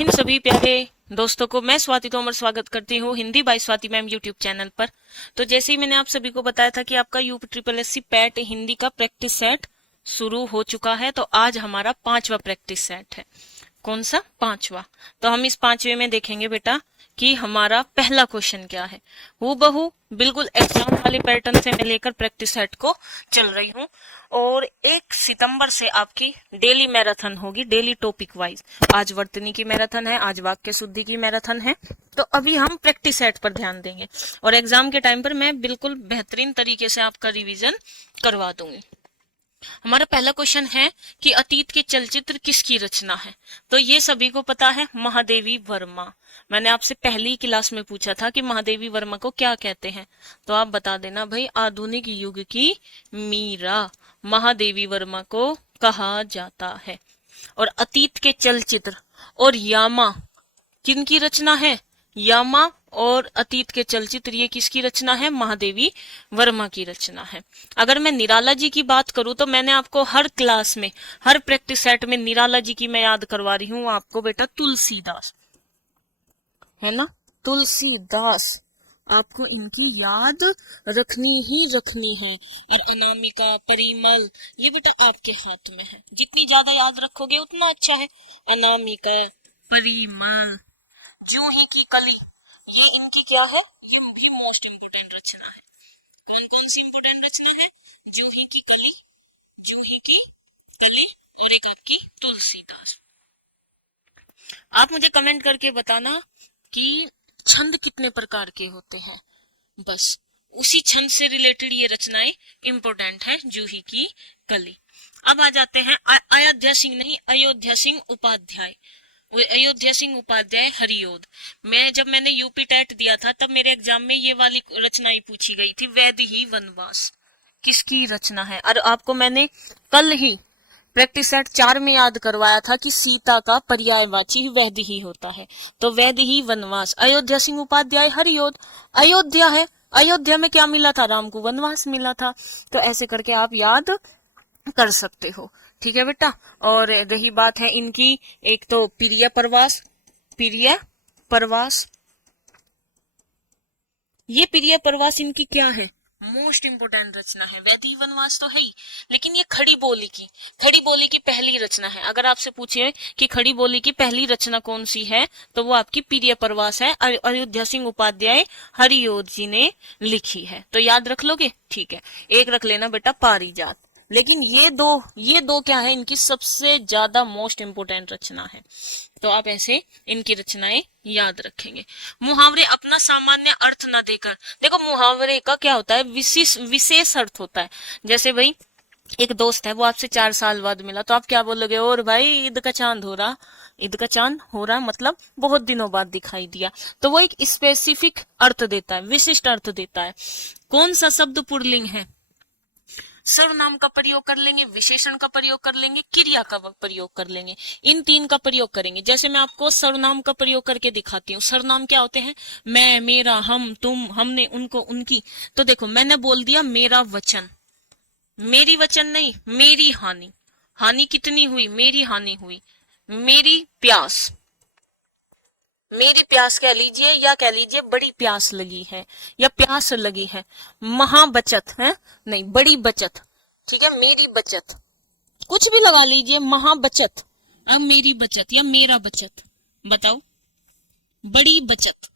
हिंद सभी प्यारे दोस्तों को। मैं स्वाति तोमर स्वागत करती हूँ Hindi by Swati ma'am YouTube channel पर। तो जैसे ही मैंने आप सभी को बताया था कि आपका UPSSC पैट हिंदी का प्रैक्टिस सेट शुरू हो चुका है, तो आज हमारा 5वां प्रैक्टिस सेट है। कौन सा? 5वां। तो हम इस 5वें में देखेंगे बेटा कि हमारा पहला क्वेश्चन क्या है। हूबहू बिल्कुल एग्जाम वाले पैटर्न से मैं लेकर प्रैक्टिस सेट को चल रही हूँ, और 1 सितंबर से आपकी डेली मैराथन होगी, डेली टॉपिक वाइज। आज वर्तनी की मैराथन है, आज वाक्य शुद्धि की मैराथन है। तो अभी हम प्रैक्टिस सेट पर ध्यान देंगे और एग्जाम के टाइम पर मैं बिल्कुल बेहतरीन तरीके से आपका रिवीजन करवा दूंगी। हमारा पहला क्वेश्चन है कि अतीत के चलचित्र किसकी रचना है। तो ये सभी को पता है, महादेवी वर्मा। मैंने आपसे पहली क्लास में पूछा था कि महादेवी वर्मा को क्या कहते हैं, तो आप बता देना भाई, आधुनिक युग की मीरा महादेवी वर्मा को कहा जाता है। और अतीत के चलचित्र और यामा किनकी रचना है? यामा और अतीत के चलचित्र, ये किसकी रचना है? महादेवी वर्मा की रचना है। अगर मैं निराला जी की बात करूं तो मैंने आपको हर क्लास में, हर प्रैक्टिस सेट में निराला जी की मैं याद करवा रही हूं आपको बेटा। तुलसीदास है ना, तुलसीदास आपको इनकी याद रखनी ही रखनी है। और अनामिका, परिमल, ये बेटा आपके हाथ में है, जितनी ज्यादा याद रखोगे उतना अच्छा है। अनामिका, परिमल, जूही की कली, ये इनकी क्या है? ये भी मोस्ट इम्पोर्टेंट रचना है। कौन कौन सी इम्पोर्टेंट रचना है? जूही की कली, जूही की कली, और एक आपकी तुलसीदास। आप मुझे कमेंट करके बताना कि छंद कितने प्रकार के होते हैं, बस उसी छंद से रिलेटेड ये रचनाएं इम्पोर्टेंट है। जूही की कली। अब आ जाते हैं अयोध्या सिंह, नहीं, अयोध्या सिंह उपाध्याय। अयोध्या सिंह उपाध्याय हरियोध। जब मैंने यूपी टेट दिया था तब मेरे एग्जाम में ये वाली रचनाएं पूछी गई थी। वैदेही वनवास किसकी रचना है? और आपको मैंने कल ही प्रैक्टिस सेट 4 में याद करवाया था कि सीता का पर्यायवाची वैदेही होता है। तो वैदेही वनवास, अयोध्या सिंह उपाध्याय हरियोध। अयोध्या है, अयोध्या में क्या मिला था? राम को वनवास मिला था। तो ऐसे करके आप याद कर सकते हो, ठीक है बेटा। और रही बात है इनकी, एक तो प्रिय प्रवास, प्रिय प्रवास, ये प्रिय प्रवास इनकी क्या है? मोस्ट इंपोर्टेंट रचना है। वैदेही वनवास तो है ही, लेकिन ये खड़ी बोली की पहली रचना है। अगर आपसे पूछे कि खड़ी बोली की पहली रचना कौन सी है, तो वो आपकी प्रिय प्रवास है, अयोध्या सिंह उपाध्याय हरियोध जी ने लिखी है। तो याद रख लोगे? ठीक है। एक रख लेना बेटा पारिजात। लेकिन ये दो क्या है? इनकी सबसे ज्यादा मोस्ट इंपोर्टेंट रचना है। तो आप ऐसे इनकी रचनाएं याद रखेंगे। मुहावरे अपना सामान्य अर्थ न देकर, देखो मुहावरे का क्या होता है? विशेष अर्थ होता है। जैसे भाई एक दोस्त है, वो आपसे 4 साल बाद मिला, तो आप क्या बोलोगे? और भाई ईद का चांद हो रहा, ईद का चांद हो रहा, मतलब बहुत दिनों बाद दिखाई दिया। तो वो एक स्पेसिफिक अर्थ देता है, विशिष्ट अर्थ देता है। कौन सा शब्द पुल्लिंग है? सर्वनाम का प्रयोग कर लेंगे, विशेषण का प्रयोग कर लेंगे, क्रिया का प्रयोग कर लेंगे। इन 3 का प्रयोग करेंगे। जैसे मैं आपको सर्वनाम का प्रयोग करके दिखाती हूँ। सर्वनाम क्या होते हैं? मैं, मेरा, हम, तुम, हमने, उनको, उनकी। तो देखो मैंने बोल दिया मेरा वचन, मेरी वचन नहीं, मेरी हानि। हानि कितनी हुई? मेरी हानि हुई। मेरी प्यास, मेरी प्यास कह लीजिए, या कह लीजिए बड़ी प्यास लगी है, या प्यास लगी है। महाबचत है, नहीं, बड़ी बचत, ठीक है। मेरी बचत, कुछ भी लगा लीजिए, महाबचत। अब मेरी बचत या मेरा बचत, बताओ। बड़ी बचत,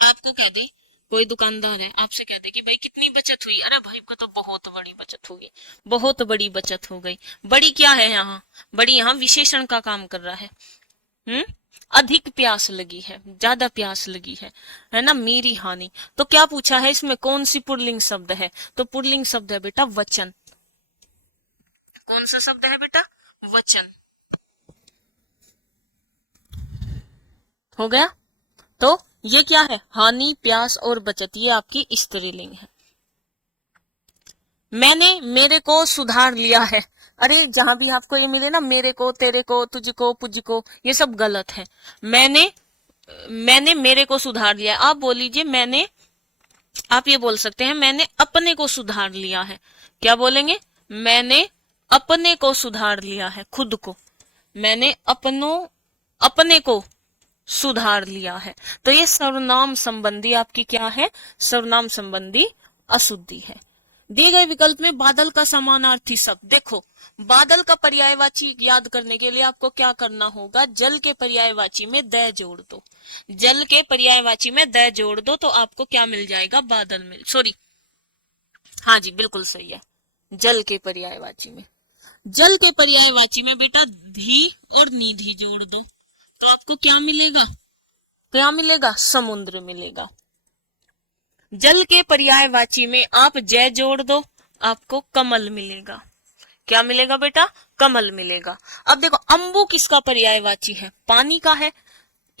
आपको कह दे, कोई दुकानदार है, आपसे कह दे कि भाई कितनी बचत हुई? अरे भाई को तो बहुत बड़ी बचत हो गई, बहुत बड़ी बचत हो गई। बड़ी क्या है यहाँ? बड़ी यहाँ विशेषण का काम कर रहा है। अधिक प्यास लगी है, ज्यादा प्यास लगी है ना। मेरी हानि। तो क्या पूछा है इसमें? कौन सी पुल्लिंग शब्द है? तो पुल्लिंग शब्द है बेटा वचन। कौन सा शब्द है बेटा? वचन। हो गया। तो ये क्या है? हानि, प्यास और बचत, ये आपकी स्त्रीलिंग है। मैंने मेरे को सुधार लिया है। अरे जहां भी आपको ये मिले ना, मेरे को, तेरे को, तुझको, पुझको, ये सब गलत है। मैंने मेरे को सुधार लिया। आप बोल लीजिए मैंने, आप ये बोल सकते हैं मैंने अपने को सुधार लिया है। क्या बोलेंगे? मैंने अपने को सुधार लिया है, खुद को। मैंने अपने को सुधार लिया है। तो ये सर्वनाम संबंधी आपकी क्या है, सर्वनाम संबंधी अशुद्धि है। दिए गए विकल्प में बादल का समानार्थी शब्द, देखो बादल का पर्यायवाची याद करने के लिए आपको क्या करना होगा, जल के पर्यायवाची में द जोड़ दो, जल के पर्यायवाची में द जोड़ दो तो आपको क्या मिल जाएगा, बादल मिल, सॉरी हाँ जी बिल्कुल सही है, जल के पर्यायवाची में, जल के पर्यायवाची में बेटा धी और निधि जोड़ दो तो आपको क्या मिलेगा, क्या मिलेगा, समुद्र मिलेगा। जल के पर्यायवाची में आप जय जोड़ दो आपको कमल मिलेगा, क्या मिलेगा बेटा, कमल मिलेगा। अब देखो अंबु किसका पर्यायवाची है, पानी का है,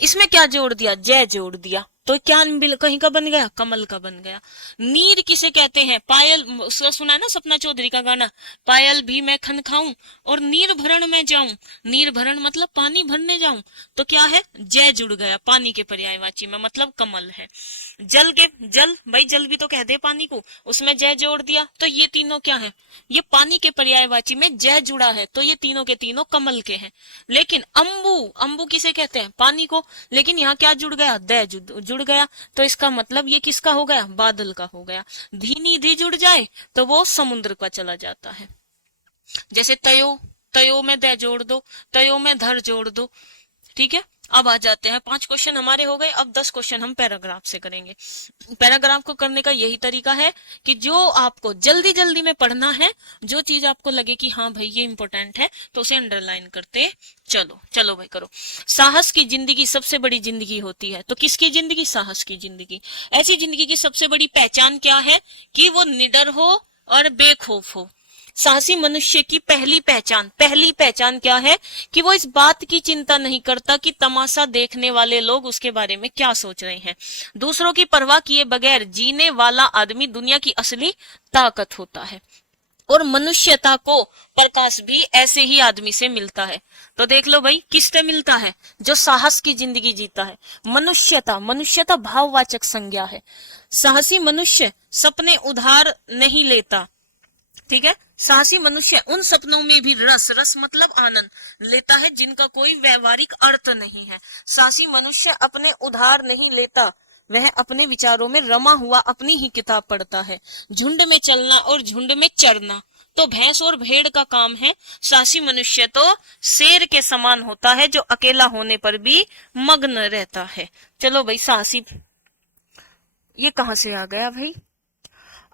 इसमें क्या जोड़ दिया, जय जोड़ दिया तो क्या कहीं का बन गया, कमल का बन गया। नीर किसे कहते हैं, पायल, उसका सुना है ना सपना चौधरी का गाना, पायल भी मैं खन खाऊं और नीर भरण में जाऊं, नीर भरण मतलब पानी भरने जाऊं तो क्या है, जय जुड़ गया पानी के पर्यायवाची में, मतलब कमल है। जल के, जल भाई जल भी तो कह दे पानी को, उसमें जय जोड़ दिया तो ये तीनों क्या है, ये पानी के पर्यायवाची में जय जुड़ा है तो ये तीनों के तीनों कमल के हैं। लेकिन अंबु, अंबु किसे कहते हैं, पानी को, लेकिन यहाँ क्या जुड़ गया, द जुड़ गया तो इसका मतलब ये किसका हो गया, बादल का हो गया। धीनी धी जुड़ जाए तो वो समुद्र का चला जाता है। जैसे तयो, तयो में द जोड़ दो, तयो में धर जोड़ दो, ठीक है। अब आ जाते हैं, 5 क्वेश्चन हमारे हो गए, अब 10 क्वेश्चन हम पैराग्राफ से करेंगे। पैराग्राफ को करने का यही तरीका है कि जो आपको जल्दी जल्दी में पढ़ना है, जो चीज आपको लगे कि हाँ भाई ये इंपॉर्टेंट है तो उसे अंडरलाइन करते चलो। चलो भाई करो। साहस की जिंदगी सबसे बड़ी जिंदगी होती है, तो किसकी जिंदगी, साहस की जिंदगी। ऐसी जिंदगी की सबसे बड़ी पहचान क्या है कि वो निडर हो और बेखौफ हो। साहसी मनुष्य की पहली पहचान क्या है कि वो इस बात की चिंता नहीं करता कि तमाशा देखने वाले लोग उसके बारे में क्या सोच रहे हैं। दूसरों की परवाह किए बगैर जीने वाला आदमी दुनिया की असली ताकत होता है। और मनुष्यता को प्रकाश भी ऐसे ही आदमी से मिलता है। तो देख लो भाई किससे मिलता है, जो साहस की जिंदगी जीता है। मनुष्यता, मनुष्यता भाववाचक संज्ञा है। साहसी मनुष्य सपने उधार नहीं लेता, ठीक है। साहसी मनुष्य उन सपनों में भी रस, रस मतलब आनंद लेता है जिनका कोई व्यवहारिक अर्थ नहीं है। साहसी मनुष्य अपने उधार नहीं लेता, वह अपने विचारों में रमा हुआ अपनी ही किताब पढ़ता है। झुंड में चलना और झुंड में चरना तो भैंस और भेड़ का काम है। साहसी मनुष्य तो शेर के समान होता है जो अकेला होने पर भी मग्न रहता है। चलो भाई साहसी, ये कहां से आ गया भाई,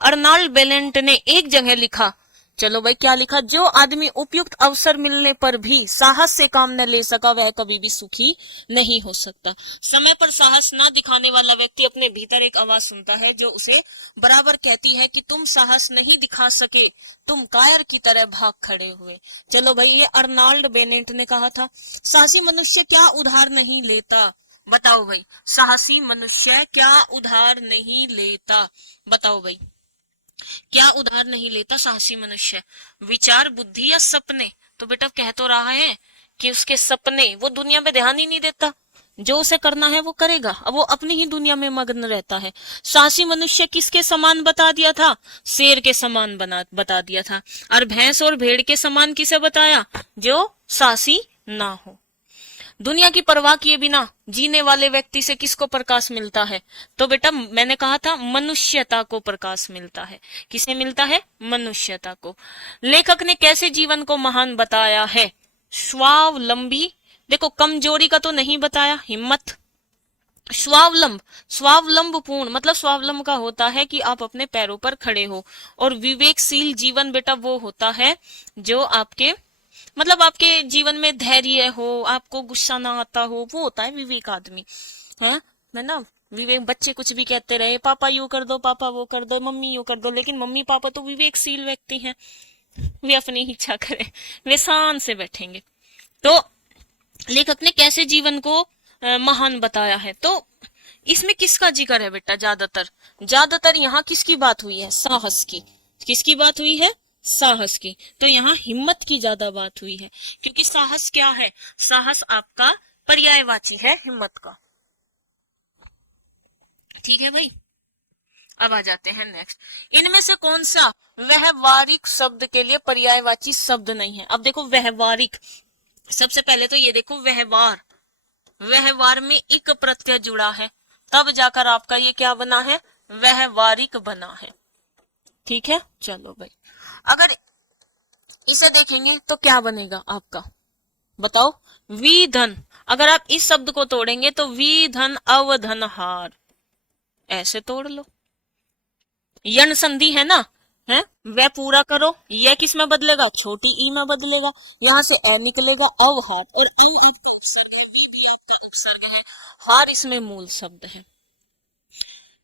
अर्नाल्ड बेलेंट ने एक जगह लिखा, चलो भाई क्या लिखा, जो आदमी उपयुक्त अवसर मिलने पर भी साहस से काम न ले सका वह कभी भी सुखी नहीं हो सकता। समय पर साहस न दिखाने वाला व्यक्ति अपने भीतर एक आवाज सुनता है जो उसे बराबर कहती है कि तुम साहस नहीं दिखा सके, तुम कायर की तरह भाग खड़े हुए। चलो भाई ये अर्नाल्ड बेलेंट ने कहा था। साहसी मनुष्य क्या उधार नहीं लेता, बताओ भाई, साहसी मनुष्य क्या उधार नहीं लेता, बताओ भाई, क्या उधार नहीं लेता साहसी मनुष्य, विचार, बुद्धि या सपने। तो बेटा कह तो रहा है कि उसके सपने, वो दुनिया में ध्यान ही नहीं देता, जो उसे करना है वो करेगा, अब वो अपनी ही दुनिया में मग्न रहता है। साहसी मनुष्य किसके समान बता दिया था, शेर के समान बता दिया था। और भैंस और भेड़ के समान किसे बताया, जो साहसी ना हो। दुनिया की परवाह किए बिना जीने वाले व्यक्ति से किसको प्रकाश मिलता है, तो बेटा मैंने कहा था मनुष्यता को प्रकाश मिलता है। किसे मिलता है, मनुष्यता को। लेखक ने कैसे जीवन को महान बताया है, स्वावलंबी, देखो कमजोरी का तो नहीं बताया, हिम्मत। स्वावलंब, स्वावलंब पूर्ण मतलब स्वावलंब का होता है कि आप अपने पैरों पर खड़े हो। और विवेकशील जीवन बेटा वो होता है जो आपके मतलब आपके जीवन में धैर्य हो, आपको गुस्सा ना आता हो, वो होता है विवेक आदमी है ना। विवेक, बच्चे कुछ भी कहते रहे, पापा यू कर दो, पापा वो कर दो, मम्मी यू कर दो, लेकिन मम्मी पापा तो विवेकशील व्यक्ति हैं, वे अपनी इच्छा करें, वे शान से बैठेंगे। तो लेखक ने कैसे जीवन को महान बताया है, तो इसमें किसका जिक्र है बेटा, ज्यादातर ज्यादातर यहाँ किसकी बात हुई है, साहस की। किसकी बात हुई है, साहस की। तो यहाँ हिम्मत की ज्यादा बात हुई है, क्योंकि साहस क्या है, साहस आपका पर्यायवाची है हिम्मत का। ठीक है भाई, अब आ जाते हैं नेक्स्ट। इनमें से कौन सा व्यवहारिक शब्द के लिए पर्यायवाची शब्द नहीं है। अब देखो व्यवहारिक, सबसे पहले तो ये देखो व्यवहार, व्यवहार में इक प्रत्यय जुड़ा है, तब जाकर आपका ये क्या बना है, व्यवहारिक बना है। ठीक है, चलो भाई, अगर इसे देखेंगे तो क्या बनेगा आपका, बताओ, विधन। अगर आप इस शब्द को तोड़ेंगे तो विधन अवधनहार, ऐसे तोड़ लो। यण संधि है ना, है, वह पूरा करो, यह किस में बदलेगा, छोटी ई में बदलेगा, यहां से ए निकलेगा, अवहार, और अव आपका उपसर्ग है, वी भी आपका उपसर्ग है, हार इसमें मूल शब्द है।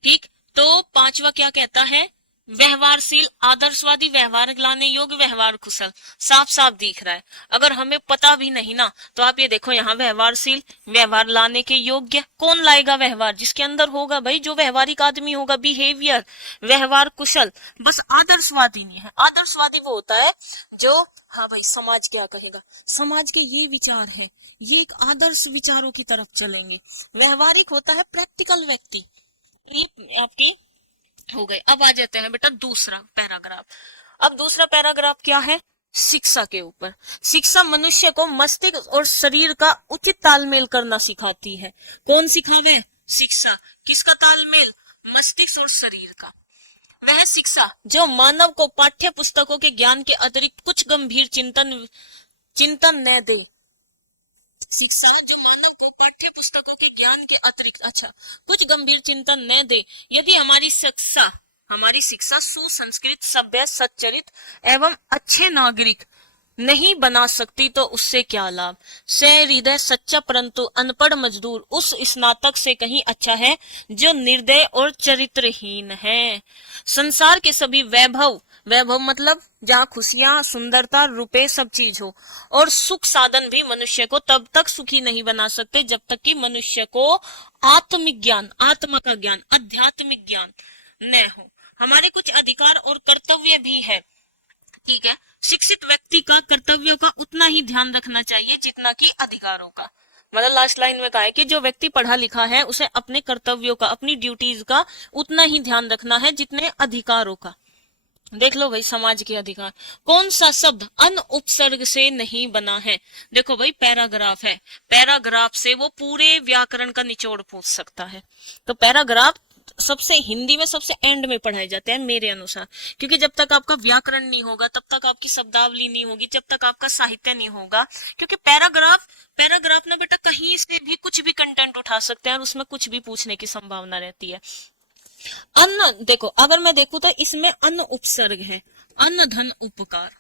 ठीक, तो पांचवा क्या कहता है, व्यवहारशील, आदर्शवादी, व्यवहार लाने योग्य, व्यवहार कुशल। साफ साफ दिख रहा है। अगर हमें पता भी नहीं ना तो आप ये देखो, यहाँ व्यवहारशील, व्यवहार लाने के योग्य, कौन लाएगा व्यवहार, जिसके अंदर होगा भाई, जो व्यवहारिक आदमी होगा, बिहेवियर, व्यवहार कुशल। बस आदर्शवादी नहीं है, आदर्शवादी वो होता है जो, हाँ भाई, समाज क्या कहेगा, समाज के ये विचार है, ये एक आदर्श विचारों की तरफ चलेंगे। व्यवहारिक होता है प्रैक्टिकल व्यक्ति। ये आपकी हो गए। अब आ जाते हैं बेटा दूसरा पैराग्राफ। अब दूसरा पैराग्राफ क्या है, शिक्षा के ऊपर। शिक्षा मनुष्य को मस्तिष्क और शरीर का उचित तालमेल करना सिखाती है। कौन सिखावे, शिक्षा। किसका तालमेल, मस्तिष्क और शरीर का। वह शिक्षा जो मानव को पाठ्य पुस्तकों के ज्ञान के अतिरिक्त कुछ गंभीर चिंतन न दे। शिक्षा जो मानव को पाठ्य पुस्तकों के ज्ञान के अतिरिक्त, अच्छा, कुछ गंभीर चिंतन न दे। यदि हमारी शिक्षा सुसंस्कृत, सभ्य, सच्चरित एवं अच्छे नागरिक नहीं बना सकती तो उससे क्या लाभ। सहृदय सच्चा परंतु अनपढ़ मजदूर उस स्नातक से कहीं अच्छा है जो निर्दय और चरित्रहीन है। संसार के सभी वैभव, वैभव मतलब जहाँ खुशियां, सुंदरता, रुपए, सब चीज हो, और सुख साधन भी मनुष्य को तब तक सुखी नहीं बना सकते जब तक कि मनुष्य को आत्मिक ज्ञान, आत्मा का ज्ञान, आध्यात्मिक ज्ञान न हो। हमारे कुछ अधिकार और कर्तव्य भी है। ठीक है, शिक्षित व्यक्ति का कर्तव्यों का उतना ही ध्यान रखना चाहिए जितना कि अधिकारों का। मतलब लास्ट लाइन में कहा है कि जो व्यक्ति पढ़ा लिखा है उसे अपने कर्तव्यों का, अपनी ड्यूटीज का उतना ही ध्यान रखना है जितने अधिकारों का। देख लो भाई, समाज के अधिकार। कौन सा शब्द अन उपसर्ग से नहीं बना है। देखो भाई, पैराग्राफ है, पैराग्राफ से वो पूरे व्याकरण का निचोड़ पूछ सकता है। तो पैराग्राफ सबसे हिंदी में सबसे एंड में पढ़ाए जाते हैं मेरे अनुसार, क्योंकि जब तक आपका व्याकरण नहीं होगा, तब तक आपकी शब्दावली नहीं होगी, जब तक आपका साहित्य नहीं होगा। क्योंकि पैराग्राफ ना बेटा कहीं से भी कुछ भी कंटेंट उठा सकते हैं और उसमें कुछ भी पूछने की संभावना रहती है। अन्न, देखो अगर मैं देखूं तो इसमें अन्न उपसर्ग है, अन्न धन उपकार।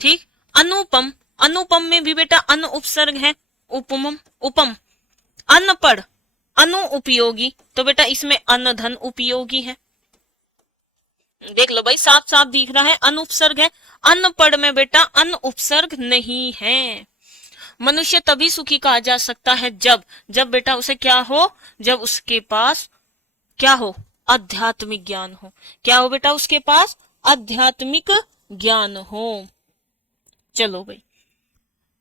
ठीक, अनुपम, अनुपम में भी बेटा अन्न उपसर्ग है, उपम, उपम। अनपढ़, अनु उपयोगी, तो बेटा इसमें अन्न धन उपयोगी है। देख लो भाई, साफ साफ दिख रहा है, अनुपसर्ग है। अनपढ़ में बेटा अन्न उपसर्ग नहीं है। मनुष्य तभी सुखी कहा जा सकता है जब बेटा उसे क्या हो, जब उसके पास क्या हो, आध्यात्मिक ज्ञान हो। क्या हो बेटा उसके पास, आध्यात्मिक ज्ञान हो। चलो भाई,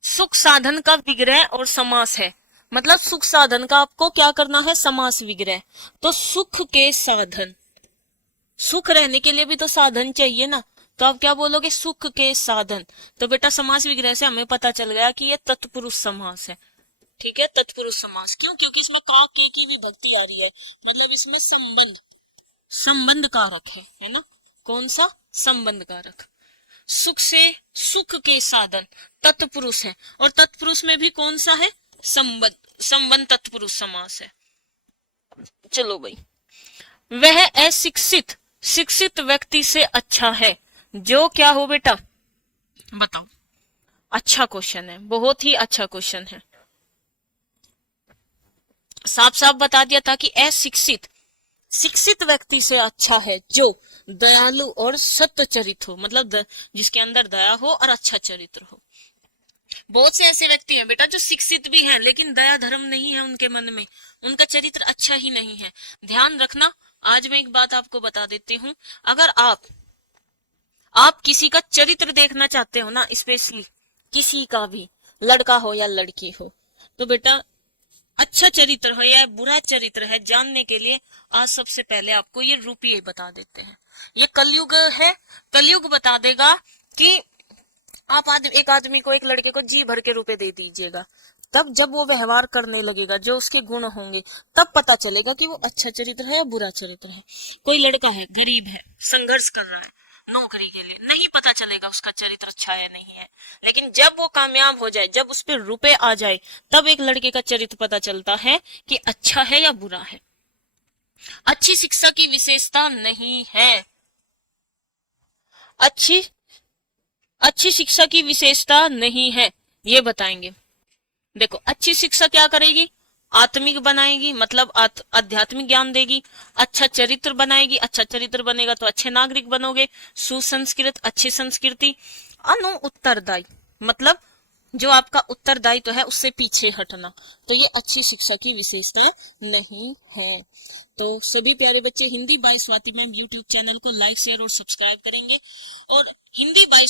सुख साधन का विग्रह और समास है। मतलब सुख साधन का आपको क्या करना है, समास विग्रह। तो सुख के साधन, सुख रहने के लिए भी तो साधन चाहिए ना, तो आप क्या बोलोगे, सुख के साधन। तो बेटा समास विग्रह से हमें पता चल गया कि ये तत्पुरुष समास है। ठीक है, तत्पुरुष समास। क्यों, क्योंकि इसमें का के की विभक्ति आ रही है, मतलब इसमें संबंध कारक है ना। कौन सा, संबंध कारक। सुख से, सुख के साधन तत्पुरुष है, और तत्पुरुष में भी कौन सा है, संबंध तत्पुरुष समास है। चलो भाई, वह अशिक्षित शिक्षित व्यक्ति से अच्छा है जो क्या हो बेटा, बताओ। अच्छा क्वेश्चन है, बहुत ही अच्छा क्वेश्चन है। साफ साफ बता दिया था कि शिक्षित व्यक्ति से अच्छा है जो दयालु और सत्यचरित हो, मतलब जिसके अंदर दया हो और अच्छा चरित्र हो। बहुत से ऐसे व्यक्ति हैं बेटा जो शिक्षित भी हैं लेकिन दया धर्म नहीं है उनके मन में, उनका चरित्र अच्छा ही नहीं है। ध्यान रखना, आज मैं एक बात आपको बता देती हूँ, अगर आप किसी का चरित्र देखना चाहते हो ना, स्पेशली किसी का भी, लड़का हो या लड़की हो, तो बेटा अच्छा चरित्र है या बुरा चरित्र है जानने के लिए आज सबसे पहले आपको ये रुपये बता देते हैं। ये कलयुग है, कलयुग बता देगा कि आप एक आदमी को, एक लड़के को जी भर के रुपए दे दीजिएगा, तब जब वो व्यवहार करने लगेगा, जो उसके गुण होंगे, तब पता चलेगा कि वो अच्छा चरित्र है या बुरा चरित्र है। कोई लड़का है, गरीब है, संघर्ष कर रहा है नौकरी के लिए, नहीं पता चलेगा उसका चरित्र अच्छा है नहीं है। लेकिन जब वो कामयाब हो जाए, जब उस पर रुपए आ जाए, तब एक लड़के का चरित्र पता चलता है कि अच्छा है या बुरा है। अच्छी शिक्षा की विशेषता नहीं है। अच्छी शिक्षा की विशेषता नहीं है, ये बताएंगे। देखो, अच्छी शिक्षा क्या करेगी? आत्मिक बनाएगी, मतलब आध्यात्मिक ज्ञान देगी। अच्छा चरित्र बनाएगी, अच्छा चरित्र बनेगा तो अच्छे नागरिक बनोगे। सुसंस्कृत, अच्छी संस्कृति। अनु उत्तरदायी, मतलब जो आपका उत्तरदायित्व है उससे पीछे हटना। तो ये अच्छी शिक्षा की विशेषता नहीं है। तो सभी प्यारे बच्चे Hindi by Swati ma'am YouTube channel को लाइक, शेयर और सब्सक्राइब करेंगे। और Hindi by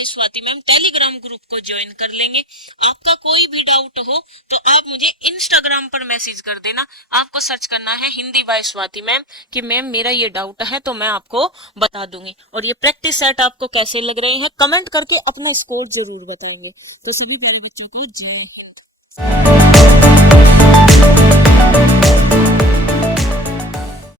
Swati ma'am Telegram group को ज्वाइन कर लेंगे। आपका कोई भी डाउट हो तो आप मुझे इंस्टाग्राम पर मैसेज कर देना। आपको सर्च करना है हिंदी बाय स्वाति मैम कि मैम मेरा ये डाउट है, तो मैं आपको बता दूंगी। और ये प्रैक्टिस सेट आपको कैसे लग रहे हैं कमेंट करके अपना स्कोर जरूर बताएंगे। तो सभी प्यारे बच्चों को जय हिंद।